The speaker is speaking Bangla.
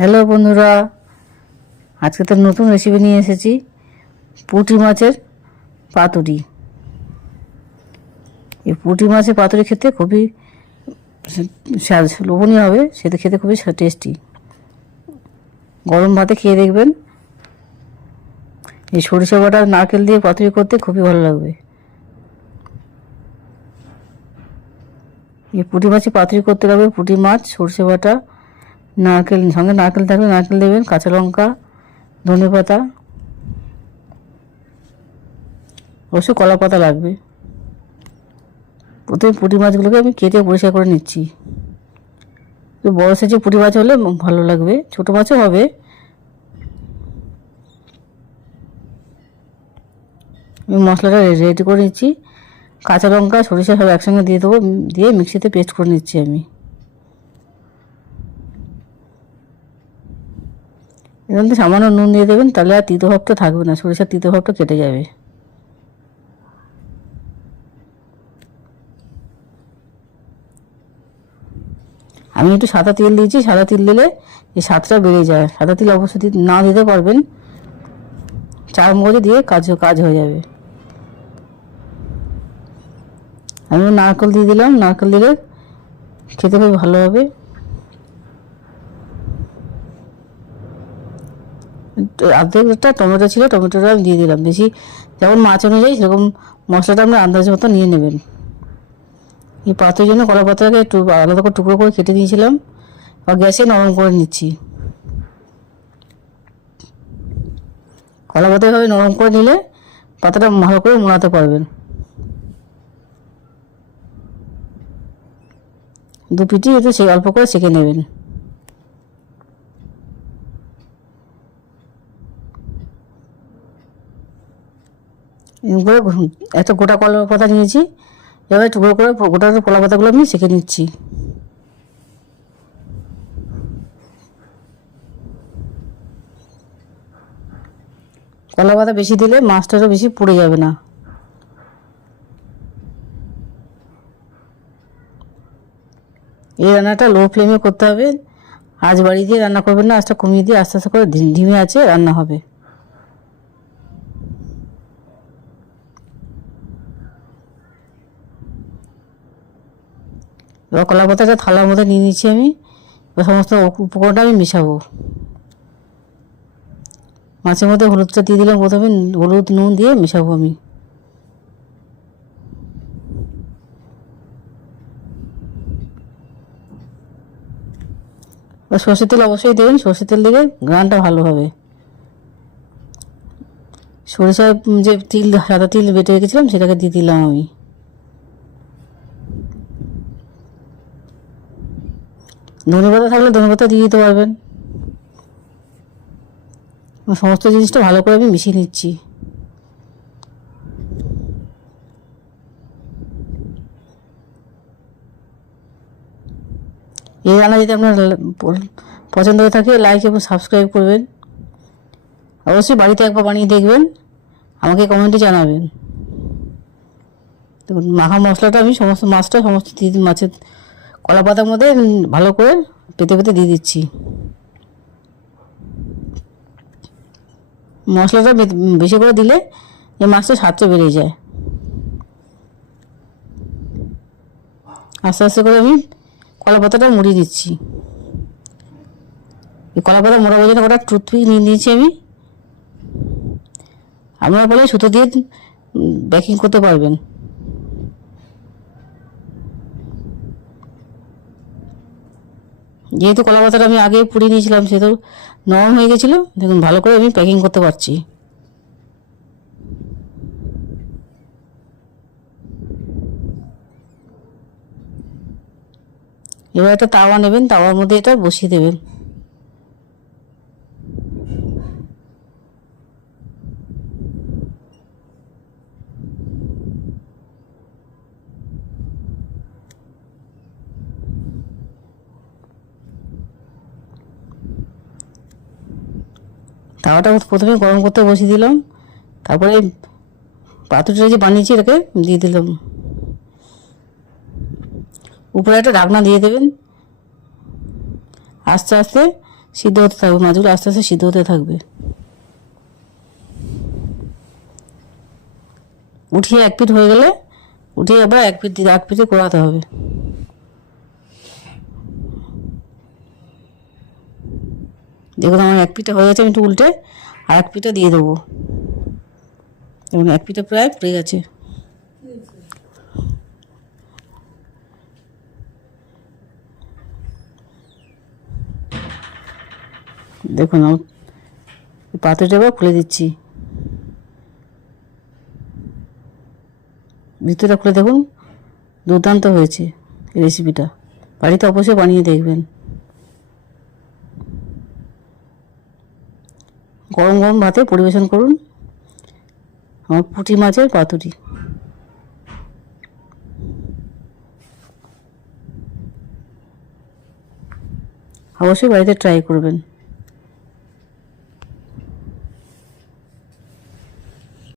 হ্যালো বন্ধুরা, আজকে তো নতুন রেসিপি নিয়ে এসেছি, পুঁটি মাছের পাতুরি। এই পুঁটি মাছের পাতুরি খেতে খুবই স্বাদ লোভনীয় হবে, সেটা খেতে খুবই টেস্টি। গরম ভাতে খেয়ে দেখবেন। এই সরিষা বাটা নারকেল দিয়ে পাতুরি করতে খুবই ভালো লাগবে। এই পুঁটি মাছের পাতুরি করতে লাগবে পুঁটি মাছ, সরিষা বাটা, নারকেল, সঙ্গে নারকেল থাকলে নারকেল দেবেন, কাঁচা লঙ্কা, ধনে পাতা, অবশ্যই কলা পাতা লাগবে। প্রথমে পুঁটি মাছগুলোকে আমি কেটে পরিষ্কার করে নিচ্ছি। বড় সাইজের পুঁটি মাছ হলে ভালো লাগবে, ছোটো মাছও হবে। আমি মশলাটা রেডি করে নিচ্ছি। কাঁচা লঙ্কা, সরিষা সব একসঙ্গে দিয়ে দেবো, দিয়ে মিক্সিতে পেস্ট করে নিচ্ছি আমি। এর মধ্যে সামান্য নুন দিয়ে দেবেন, তাহলে আর তিতো ভাবটা থাকবে না, সরিষার তিতো ভাবটা কেটে যাবে। আমি একটু সাদা তেল দিয়েছি, সাদা তেল দিলে এই স্বাদটা বেড়ে যায়। সাদা তেল অবশ্যই না দিতে পারবেন, চারমগজ দিয়ে কাজ হয়ে যাবে। আমি নারকেল দিয়ে দিলাম, নারকেল দিলে খেতে খুব ভালো হবে। অর্ধেকটা টমেটো ছিল, টমেটোটা আমি দিয়ে দিলাম। বেশি যেমন মাছ অনুযায়ী সেরকম মশলাটা আপনার আন্দাজ মতো নিয়ে নেবেন। এই পাতার জন্য কলা পাতাটাকে একটু আলাদা করে টুকরো করে কেটে নিয়েছিলাম, আর গ্যাসে নরম করে নিচ্ছি। কলা পাতা এভাবে নরম করে নিলে পাতাটা ভালো করে মোড়াতে পারবেন। দু পিঠি একটু অল্প করে সেঁকে নেবেন। এত গোটা কলা পাতা নিয়েছি, এবার টুকরো করে গোটা কলা পাতাগুলো আমি সেঁকে নিচ্ছি। কলা পাতা বেশি দিলে মাছটারও বেশি পুড়ে যাবে না। এই রান্নাটা লো ফ্লেমে করতে হবে, আঁচ বাড়িয়ে দিয়ে রান্না করবেন না, আঁচটা কমিয়ে দিয়ে আস্তে আস্তে করে ধিমে আঁচে রান্না হবে। এবার কলা পাতাটা থালার মধ্যে নিয়ে নিচ্ছি আমি। এবার সমস্ত উপকরণটা আমি মিশাবো। মাছের মধ্যে হলুদটা দিয়ে দিলাম, প্রথমে হলুদ নুন দিয়ে মেশাবো আমি। সর্ষের তেল অবশ্যই দেবেন, সর্ষের তেল দিলে ঘ্রাণটা ভালো হবে। সরিষার যে তিল, সাদা তিল বেটে রেখেছিলাম সেটাকে দিয়ে দিলাম আমি। ধনে পাতা থাকলে ধনে পাতা দিয়ে দিতে পারবেন। সমস্ত জিনিসটা ভালো করে আমি মিশিয়ে নিচ্ছি। এই রান্না যদি আপনার পছন্দ হয়ে থাকে, লাইক এবং সাবস্ক্রাইব করবেন। অবশ্যই বাড়িতে একবার বানিয়ে দেখবেন, আমাকে কমেন্টে জানাবেন। দেখুন, মাখা মশলাটা আমি সমস্ত মাছের কলা পাতার মধ্যে ভালো করে পেতে পেতে দিয়ে দিচ্ছি। মশলাটা বেশি করে দিলে এই মাছটা স্বাদটা বেড়ে যায়। আস্তে আস্তে করে আমি কলা পাতাটা মুড়িয়ে দিচ্ছি। এই কলা পাতা মোড়াবার জন্য ওটা টুথপিক নিয়ে নিয়েছি আমি। আপনারা বলে সুতো দিয়ে বেকিং করতে পারবেন। যেহেতু কলা পাতাটা আমি আগে পুড়িয়ে নিয়েছিলাম, সেহেতু নরম হয়ে গেছিলো। দেখুন, ভালো করে আমি প্যাকিং করতে পারছি। এবার একটা তাওয়া নেবেন, তাওয়ার মধ্যে এটা বসিয়ে দেবেন। তাওয়াটা প্রথমে গরম করতে বসিয়ে দিলাম, তারপরে পাতুরিটা যে বানিয়েছি এটাকে দিয়ে দিলাম। উপরে একটা ঢাকনা দিয়ে দেবেন। আস্তে আস্তে সিদ্ধ হতে থাকবে, মাছগুলো আস্তে আস্তে সিদ্ধ হতে থাকবে। উঠিয়ে এক পিঠ হয়ে গেলে উঠিয়ে আবার এক পিঠে করাতে হবে। দেখুন আমার এক পিঠে হয়ে গেছে, আমি একটু উল্টে আর এক পিঠে দিয়ে দেবো। দেখুন এক পিঠে প্রায় পুড়ে গেছে। দেখুন আমি পাত্রটা এবার খুলে দিচ্ছি। ভিতরটা খুলে দেখুন, দুর্দান্ত হয়েছে এই রেসিপিটা। বাড়িতে অবশ্যই বানিয়ে দেখবেন। গরম গরম ভাতে পরিবেশন করুন আমার পুঁটি মাছের পাতুরি। অবশ্যই বাড়িতে ট্রাই করবেন।